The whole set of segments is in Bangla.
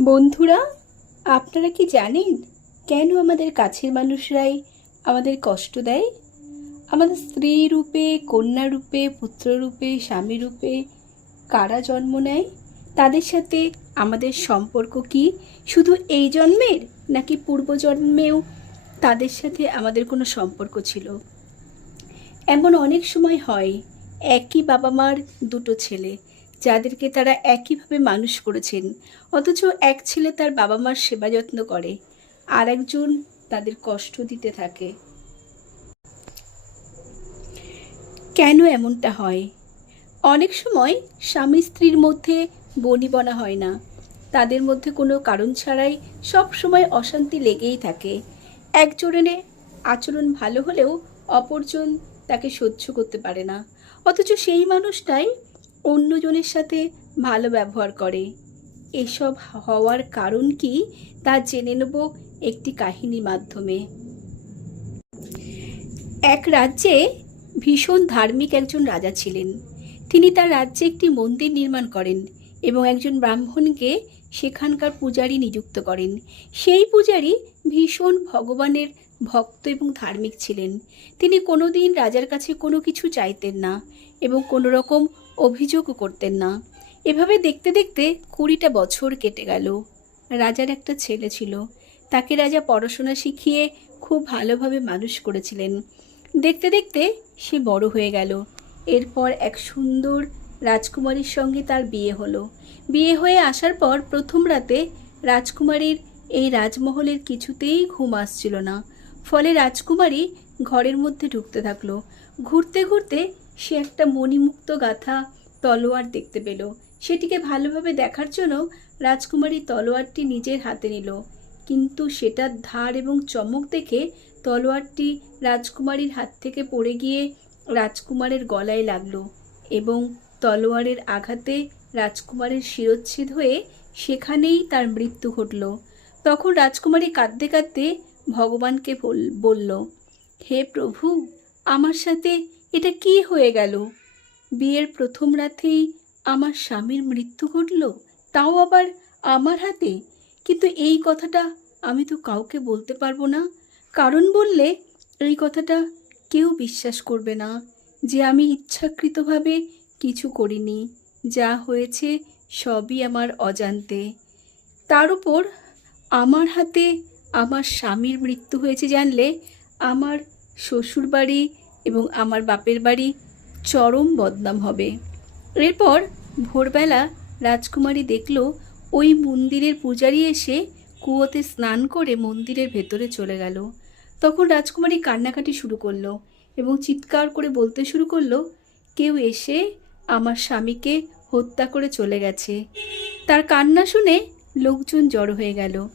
বন্ধুরা, আপনারা কি জানেন কেন আমাদের কাছের মানুষরাই আমাদের কষ্ট দেয়? আমাদের স্ত্রী রূপে, কন্যা রূপে, পুত্র রূপে, স্বামী রূপে কারা জন্ম নেয়? তাদের সাথে আমাদের সম্পর্ক কি? শুধু এই জন্মের নাকি পূর্বজন্মেও তাদের সাথে আমাদের কোনো সম্পর্ক ছিল? এমন অনেক সময় হয়, একই বাবা মার দুটো ছেলে। যাদেরকে তারা একইভাবে মানুষ করেছেন। অথচ এক ছেলে তার বাবা মার সেবা যত্ন করে, আর একজন তাদের কষ্ট দিতে থাকে। কেন এমনটা হয়? অনেক সময় স্বামী স্ত্রীর মধ্যে বনিবনা হয় না। তাদের মধ্যে কোনো কারণ ছাড়াই সব সময় অশান্তি লেগেই থাকে। একজনের আচরণ ভালো হলেও অপরজন তাকে সহ্য করতে পারে না। অথচ সেই মানুষটাই অন্যজনের সাথে ভালো ব্যবহার করে। এসব হওয়ার কারণ কি তা জেনে নেব একটি কাহিনীর মাধ্যমে। এক রাজ্যে ভীষণ ধার্মিক একজন রাজা ছিলেন। তিনি তার রাজ্যে একটি মন্দির নির্মাণ করেন এবং একজন ব্রাহ্মণকে সেখানকার পূজারী নিযুক্ত করেন। সেই পূজারী ভীষণ ভগবানের ভক্ত এবং ধার্মিক ছিলেন। তিনি কোনোদিন রাজার কাছে কোনো কিছু চাইতেন না এবং কোনো রকম অভিযোগও করতেন না। এভাবে দেখতে দেখতে কুড়িটা বছর কেটে গেল। রাজার একটা ছেলে ছিল। তাকে রাজা পড়াশোনা শিখিয়ে খুব ভালোভাবে মানুষ করেছিলেন। দেখতে দেখতে সে বড় হয়ে গেল। এরপর এক সুন্দর রাজকুমারীর সঙ্গে তার বিয়ে হলো। বিয়ে হয়ে আসার পর প্রথম রাতে রাজকুমারীর এই রাজমহলের কিছুতেই ঘুম আসছিল না। ফলে রাজকুমারী ঘরের মধ্যে ঢুকতে থাকল। ঘুরতে ঘুরতে সে একটা মণিমুক্ত গাথা তলোয়ার দেখতে পেল। সেটিকে ভালোভাবে দেখার জন্য রাজকুমারী তলোয়ারটি নিজের হাতে নিল। কিন্তু সেটার ধার এবং চমক দেখে তলোয়ারটি রাজকুমারীর হাত থেকে পড়ে গিয়ে রাজকুমারের গলায় লাগল এবং তলোয়ারের আঘাতে রাজকুমারের শিরচ্ছেদ হয়ে সেখানেই তার মৃত্যু ঘটল। তখন রাজকুমারী কাঁদতে কাঁদতে ভগবানকে বল- বলল, হে প্রভু, আমার সাথে এটা কি হয়ে গেল? বিয়ের প্রথম রাতেই আমার স্বামীর মৃত্যু ঘটল? তাও আবার আমার হাতে? কিন্তু এই কথাটা আমি তো কাউকে বলতে পারব না। কারণ বললে এই কথাটা কেউ বিশ্বাস করবে না যে আমি ইচ্ছাকৃতভাবে কিছু করিনি। যা হয়েছে সবই আমার অজান্তে। তার উপর আমার হাতে আমার স্বামীর মৃত্যু হয়েছে জানলে আমার শ্বশুর বাড়ি এবং আমার বাপের বাড়ি চরম বদনাম হবে। এরপর ভোরবেলা রাজকুমারী দেখল ওই মন্দিরের পূজারী এসে কুয়োতে স্নান করে মন্দিরের ভেতরে চলে গেল। তখন রাজকুমারী কান্নাকাটি শুরু করল এবং চিৎকার করে বলতে শুরু করল, কেউ এসে আমার স্বামীকে হত্যা করে চলে গেছে। তার কান্না শুনে লোকজন জড়ো হয়ে গেল।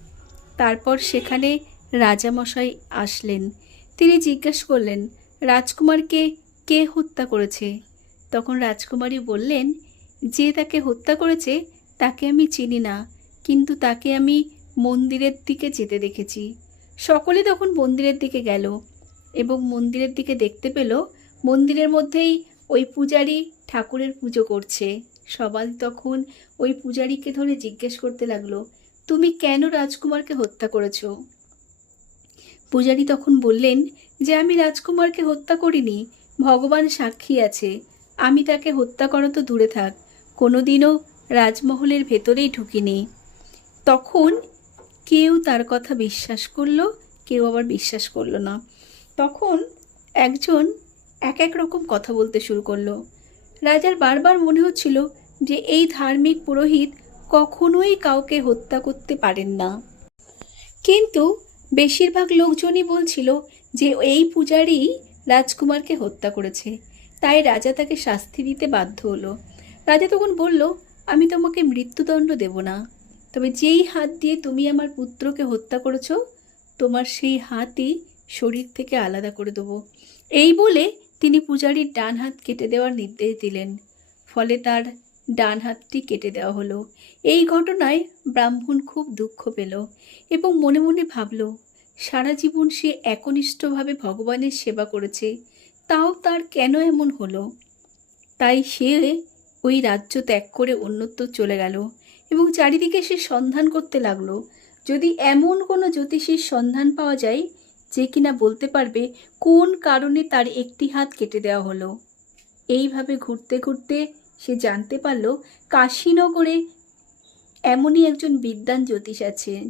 তারপর সেখানে রাজামশাই আসলেন। তিনি জিজ্ঞেস করলেন রাজকুমারকে কে হত্যা করেছে? তখন রাজকুমারী বললেন, যে তাকে হত্যা করেছে, তাকে আমি চিনি না, কিন্তু তাকে আমি মন্দিরের দিকে যেতে দেখেছি। সকলে তখন মন্দিরের দিকে গেল এবং মন্দিরের দিকে দেখতে পেল মন্দিরের মধ্যেই ওই পূজারী ঠাকুরের পুজো করছে। সবাই তখন ওই পূজারীকে ধরে জিজ্ঞেস করতে লাগল, তুমি কেন রাজকুমারকে হত্যা করেছ? পূজারী তখন বললেন যে আমি রাজকুমারকে হত্যা করিনি, ভগবান সাক্ষী আছে, আমি তাকে হত্যা করা তো দূরে থাক, কোনোদিনও রাজমহলের ভেতরেই ঢুকিনি। তখন কেউ তার কথা বিশ্বাস করল, কেউ আবার বিশ্বাস করল না। তখন একজন এক এক রকম কথা বলতে শুরু করল। রাজার বারবার মনে হচ্ছিল যে এই ধার্মিক পুরোহিত কখনোই কাউকে হত্যা করতে পারেন না। কিন্তু বেশিরভাগ লোকজনই বলছিল যে এই পূজারী রাজকুমারকে হত্যা করেছে। তাই রাজা তাকে শাস্তি দিতে বাধ্য হলো। রাজা তখন বলল, আমি তোমাকে মৃত্যুদণ্ড দেব না। তবে যেই হাত দিয়ে তুমি আমার পুত্রকে হত্যা করেছ, তোমার সেই হাতই শরীর থেকে আলাদা করে দেবো। এই বলে তিনি পূজারীর ডান হাত কেটে দেওয়ার নির্দেশ দিলেন। ফলে তার ডান হাতটি কেটে দেওয়া হলো। এই ঘটনায় ব্রাহ্মণ খুব দুঃখ পেল। এবং মনে মনে ভাবল, সারা জীবন সে একনিষ্ঠভাবে ভগবানের সেবা করেছে, তাও তার কেন এমন হলো? তাই সে ওই রাজ্য ত্যাগ করে অন্যত্র চলে গেল এবং চারিদিকে সে সন্ধান করতে লাগল। যদি এমন কোনো জ্যোতিষীর সন্ধান পাওয়া যায়, যে কিনা বলতে পারবে কোন কারণে তার একটি হাত কেটে দেওয়া হলো। এইভাবে ঘুরতে ঘুরতে সে জানতে পারল, কাশীনগরে এমনই একজন বিদ্বান জ্যোতিষ আছেন।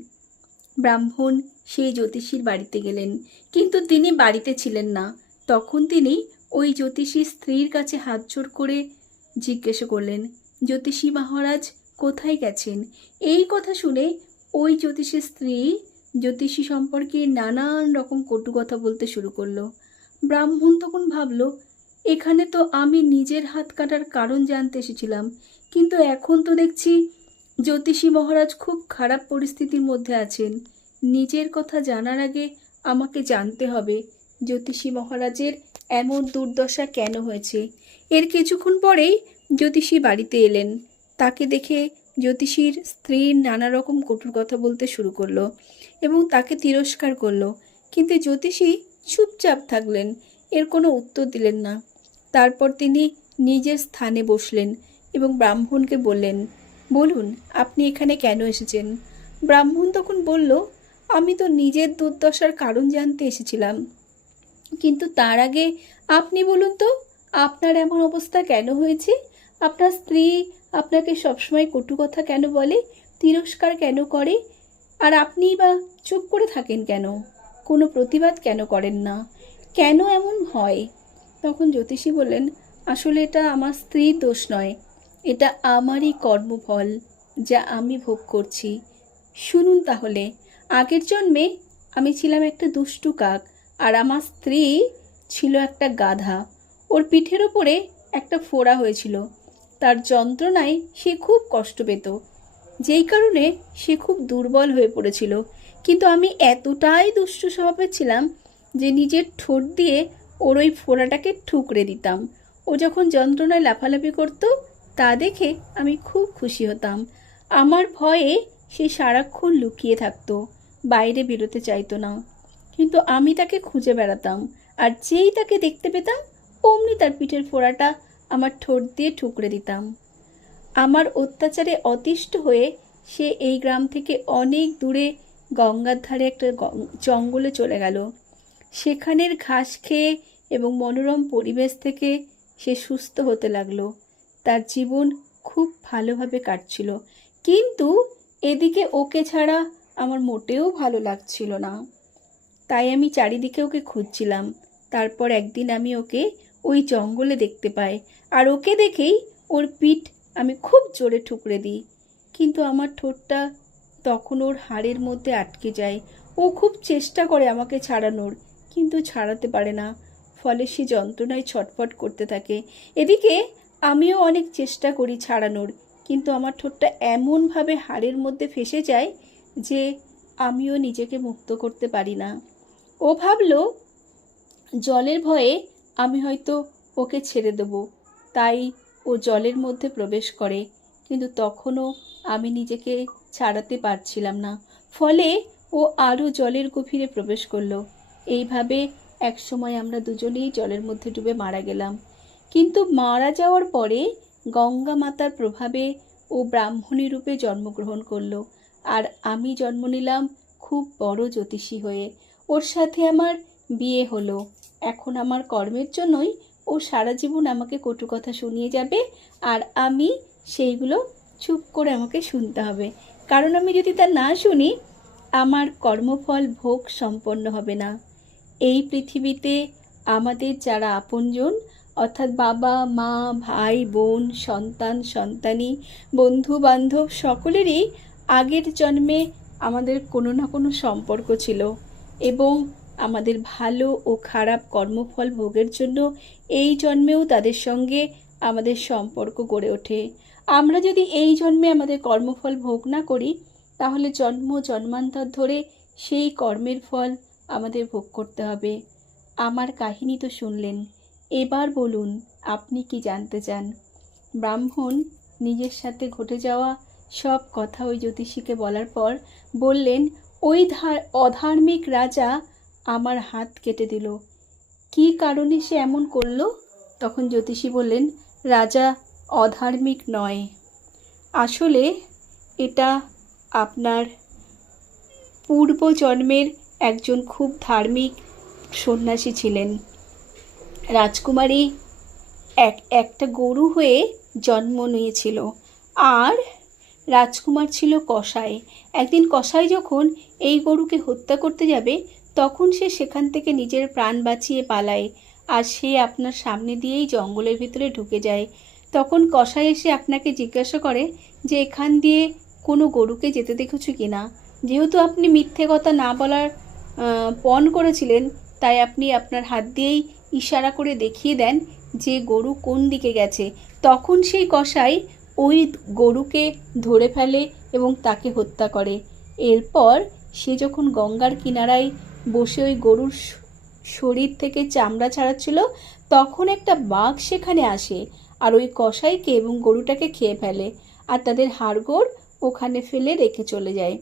ব্রাহ্মণ সেই জ্যোতিষীর বাড়িতে গেলেন। কিন্তু তিনি বাড়িতে ছিলেন না। তখন তিনি ওই জ্যোতিষীর স্ত্রীর কাছে হাত জোর করে জিজ্ঞেস করলেন, জ্যোতিষী মহারাজ, কোথায় গেছেন? এই কথা শুনে ওই জ্যোতিষীর স্ত্রী জ্যোতিষী সম্পর্কে নানান রকম কটু কথা বলতে শুরু করল। ব্রাহ্মণ তখন ভাবল, এখানে তো আমি নিজের হাত কাটার কারণ জানতে এসেছিলাম, কিন্তু এখন তো দেখছি জ্যোতিষী মহারাজ খুব খারাপ পরিস্থিতির মধ্যে আছেন। নিজের কথা জানার আগে আমাকে জানতে হবে, জ্যোতিষী মহারাজের এমন দুর্দশা কেন হয়েছে। এর কিছুক্ষণ পরেই জ্যোতিষী বাড়িতে এলেন। তাকে দেখে জ্যোতিষীর স্ত্রীর নানা রকম কটুর কথা বলতে শুরু করল এবং তাকে তিরস্কার করল। কিন্তু জ্যোতিষী চুপচাপ থাকলেন, এর কোনো উত্তর দিলেন না। তারপর তিনি নিজের স্থানে বসলেন এবং ব্রাহ্মণকে বললেন বলুন, আপনি এখানে কেন এসেছেন? ব্রাহ্মণ তখন বলল, আমি তো নিজের দুর্দশার কারণ জানতে এসেছিলাম। কিন্তু তার আগে আপনি বলুন তো, আপনার এমন অবস্থা কেন হয়েছে? আপনার স্ত্রী আপনাকে সবসময় কটু কথা কেন বলে, তিরস্কার কেন করে? আর আপনি বা চুপ করে থাকেন কেন? কোনো প্রতিবাদ কেন করেন না? কেন এমন হয়? তখন জ্যোতিষী বললেন, আসলে এটা আমার স্ত্রীর দোষ নয়। এটা আমারই কর্মফল যা আমি ভোগ করছি। শুনুন তাহলে, আগের জন্মে আমি ছিলাম একটা দুষ্টু কাক আর আমার স্ত্রী ছিল একটা গাধা। ওর পিঠের ওপরে একটা ফোড়া হয়েছিল। তার যন্ত্রণায় সে খুব কষ্ট পেত। যেই কারণে সে খুব দুর্বল হয়ে পড়েছিল। কিন্তু আমি এতটাই দুষ্টু স্বভাবের ছিলাম যে নিজের ঠোঁট দিয়ে ওর ওই ফোড়াটাকে ঠুকরে দিতাম। ও যখন যন্ত্রণায় লাফালাফি করত তা দেখে আমি খুব খুশি হতাম। আমার ভয়ে সে সারাক্ষণ লুকিয়ে থাকতো, বাইরে বেরোতে চাইতো না। কিন্তু আমি তাকে খুঁজে বেড়াতাম আর যেই তাকে দেখতে পেতাম, অমনি তার পিঠের ফোড়াটা আমার ঠোঁট দিয়ে ঠুকরে দিতাম। আমার অত্যাচারে অতিষ্ঠ হয়ে সে এই গ্রাম থেকে অনেক দূরে গঙ্গার ধারে একটা জঙ্গলে চলে গেল। সেখানের ঘাস খেয়ে এবং মনোরম পরিবেশ থেকে সে সুস্থ হতে লাগল। তার জীবন খুব ভালোভাবে কাটছিল। কিন্তু এদিকে ওকে ছাড়া আমার মোটেও ভালো লাগছিল না। তাই আমি চারিদিকে ওকে খুঁজছিলাম। তারপর একদিন আমি ওকে ওই জঙ্গলে দেখতে পাই। আর ওকে দেখেই ওর পিঠ আমি খুব জোরে ঠুকরে দিই। কিন্তু আমার ঠোঁটটা তখন ওর হাড়ের মধ্যে আটকে যায়। ও খুব চেষ্টা করে আমাকে ছাড়ানোর, কিন্তু ছাড়াতে পারে না। ফলে সে যন্ত্রণায় ছটফট করতে থাকে। এদিকে আমিও অনেক চেষ্টা করি ছাড়ানোর, কিন্তু আমার ঠোঁটটা এমনভাবে হাড়ের মধ্যে ফেসে যায় যে আমিও নিজেকে মুক্ত করতে পারি না। ও ভাবলো, জলের ভয়ে আমি হয়তো ওকে ছেড়ে দেব। তাই ও জলের মধ্যে প্রবেশ করে, কিন্তু তখনও আমি নিজেকে ছাড়াতে পারছিলাম না। ফলে ও আরও জলের গভীরে প্রবেশ করল। এইভাবে একসময় আমরা দুজনেই জলের মধ্যে ডুবে মারা গেলাম। কিন্তু মারা যাওয়ার পরে গঙ্গা মাতার প্রভাবে ও ব্রাহ্মণী রূপে জন্মগ্রহণ করল। আর আমি জন্ম নিলাম খুব বড় জ্যোতিষী হয়ে। ওর সাথে আমার বিয়ে হলো। এখন আমার কর্মের জন্যই ও সারা জীবন আমাকে কটু কথা শুনিয়ে যাবে আর আমি সেইগুলো চুপ করে আমাকে শুনতে হবে। কারণ আমি যদি তা না শুনি, আমার কর্মফল ভোগ সম্পন্ন হবে না। এই পৃথিবীতে আমাদের যারা আপনজন অর্থাৎ বাবা, মা, ভাই, বোন, সন্তান, সন্তানী বন্ধু বান্ধব সকলেরই আগের জন্মে আমাদের কোনো না কোনো সম্পর্ক ছিল এবং আমাদের ভালো ও খারাপ কর্মফল ভোগের জন্য এই জন্মেও তাদের সঙ্গে আমাদের সম্পর্ক গড়ে ওঠে। আমরা যদি এই জন্মে আমাদের কর্মফল ভোগ না করি, তাহলে জন্ম জন্মান্তর ধরে সেই কর্মের ফল আমাদের ভোগ করতে হবে। আমার কাহিনী তো শুনলেন। এবার বলুন, আপনি কি জানতে চান? ব্রাহ্মণ নিজের সাথে ঘটে যাওয়া সব কথা ওই জ্যোতিষীকে বলার পর বললেন, ওই ধার অধার্মিক রাজা আমার হাত কেটে দিল। কী কারণে সে এমন করল? তখন জ্যোতিষী বললেন, রাজা অধার্মিক নয়। আসলে এটা আপনার পূর্বজন্মের একজন খুব ধার্মিক সন্ন্যাসী ছিলেন। রাজকুমারী এক, একটা গরু হয়ে জন্ম নিয়েছিল। আর রাজকুমার ছিল কসাই। একদিন কসাই যখন এই গরুকে হত্যা করতে যাবে, তখন সে সেখান থেকে নিজের প্রাণ বাঁচিয়ে পালায় আর সে আপনার সামনে দিয়েই জঙ্গলের ভিতরে ঢুকে যায়। তখন কসাই এসে আপনাকে জিজ্ঞাসা করে যে, এখান দিয়ে কোনো গরুকে যেতে দেখেছ কি না? যেহেতু আপনি মিথ্যে কথা না বলার পণ করেছিলেন, তাই আপনি আপনার হাত দিয়েই ইশারা করে দেখিয়ে দেন যে গরু কোন দিকে গেছে। তখন সেই কসাই ওই গরুকে ধরে ফেলে এবং তাকে হত্যা করে। এরপর সে যখন গঙ্গার কিনারায় বসে ওই গরুর শরীর থেকে চামড়া ছাড়াচ্ছিল, তখন একটা বাঘ সেখানে আসে আর ওই কসাইকে এবং গরুটাকে খেয়ে ফেলে আর তাদের হাড়গোড় ওখানে ফেলে রেখে চলে যায়।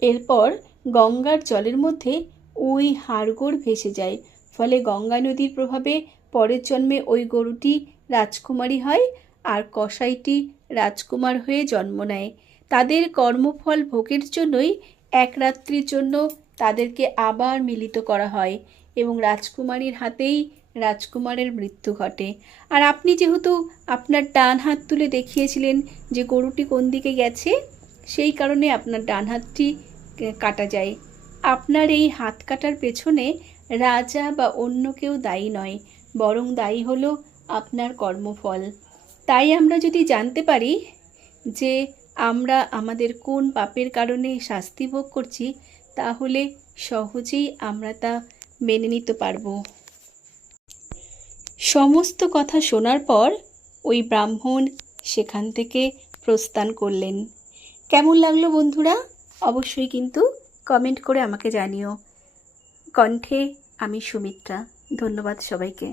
এরপর গঙ্গার জলের মধ্যে ওই হাড়গোড় ভেসে যায়। ফলে গঙ্গা নদীর প্রভাবে পরের জন্মে ওই গরুটি রাজকুমারী হয় আর কসাইটি রাজকুমার হয়ে জন্ম নেয়। তাদের কর্মফল ভোগের জন্যই এক রাত্রির জন্য তাদেরকে আবার মিলিত করা হয় এবং রাজকুমারীর হাতেই রাজকুমারের মৃত্যু ঘটে। আর আপনি যেহেতু আপনার ডান হাত তুলে দেখিয়েছিলেন যে গরুটি কোন দিকে গেছে, সেই কারণে আপনার ডান হাতটি কাটা যায়। আপনার এই হাত কাটার পেছনে রাজা বা অন্য কেউ দায়ী নয়, বরং দায়ী হলো আপনার কর্মফল। তাই আমরা যদি জানতে পারি যে আমরা আমাদের কোন পাপের কারণে শাস্তি ভোগ করছি, তাহলে সহজেই আমরা তা মেনে নিতে পারব। সমস্ত কথা শোনার পর ওই ব্রাহ্মণ সেখান থেকে প্রস্থান করলেন। কেমন লাগল বন্ধুরা? অবশ্যই কিন্তু কমেন্ট করে আমাকে জানিও। কণ্ঠে আমি সুমিত্রা ধন্যবাদ সবাইকে।